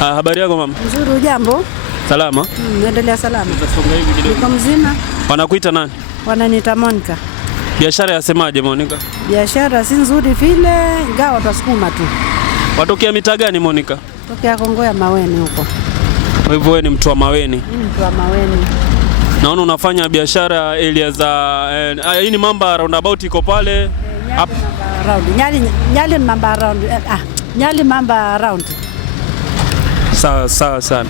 Habari yako mama? Nzuri, ujambo? Salama? Naendelea salama. Niko mzima. Wanakuita nani? Wananiita Monica. Biashara yasemaje Monica? Biashara si nzuri vile, ingawa twasukuma tu. Watokea mitaa gani Monica? Tokea Kongoya Maweni huko. Kwa hivyo wewe ni mtu wa Maweni? Mimi mtu wa Maweni. Naona unafanya biashara area za hii ni Mamba roundabout iko pale. Nyali Mamba round. Nyali Mamba round. Sawa sana.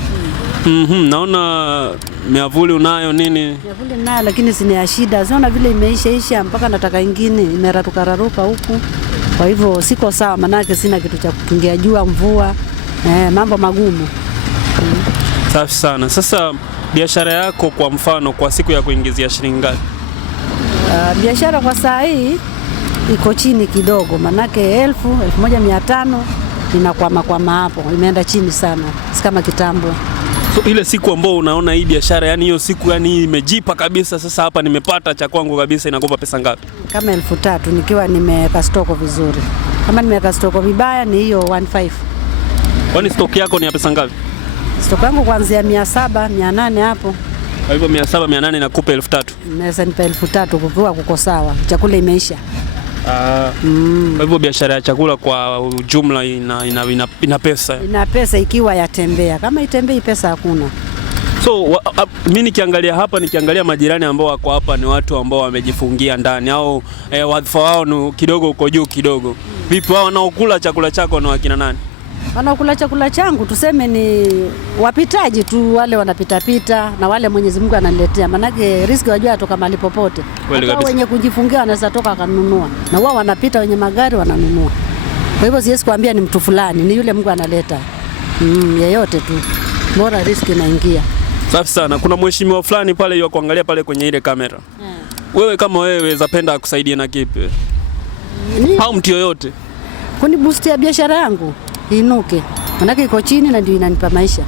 Naona miavuli unayo nini? Miavuli ninayo lakini sina ya shida. Siona vile imeisha mpaka nataka ingine imeratuka huku. Kwa hivyo siko sawa manake sina kitu cha kukingia jua mvua. Mambo magumu. Safi sana. Sasa biashara yako kwa mfano kwa siku ya kuingizia shilingi ngapi? Biashara kwa saa hii iko chini kidogo manake 1,500 inakwama hapo, imeenda chini sana, si kama kitambo. So ile siku ambao unaona hii biashara yani hiyo siku yani imejipa kabisa, sasa hapa nimepata cha kwangu kabisa, inakupa pesa ngapi? Kama 3,000 nikiwa nimeweka stoko vizuri. Kama nimeweka stoko vibaya ni hiyo 1500. Kwani stock yako ni ya pesa ngapi? Stock yangu kuanzia 700, 800 hapo. Kwa hivyo 700, 800 inakupa 3,000. Naweza nipa 3,000 kukiwa kuko sawa. Chakula imeisha. Kwa hivyo biashara ya chakula kwa ujumla ina pesa. Ina pesa ikiwa yatembea. Kama itembei pesa hakuna. So mimi nikiangalia majirani ambao wako hapa ni watu ambao wamejifungia ndani au wadhifa wao ni kidogo uko juu kidogo. Vipi wao wanaokula chakula chako na wakina nani? Wanaokula chakula changu tuseme ni wapitaji tu, wale wanapita na wale Mwenyezi Mungu ananiletea. Manake riziki wajua atoka mahali popote. Hata wenye kujifungia wanaweza toka kanunua. Na wao wanapita wenye magari wananunua. Kwa hivyo siwezi kuambia ni mtu fulani, ni yule Mungu analeta. Yeyote tu. Bora riziki inaingia. Safi sana. Kuna mheshimiwa fulani pale yuko kuangalia pale kwenye ile kamera. Wewe kama wewe zapenda kusaidia na kipi? Au mtu yoyote? Kuni boost ya biashara yangu inuke. Manake iko chini na ndio inanipa maisha.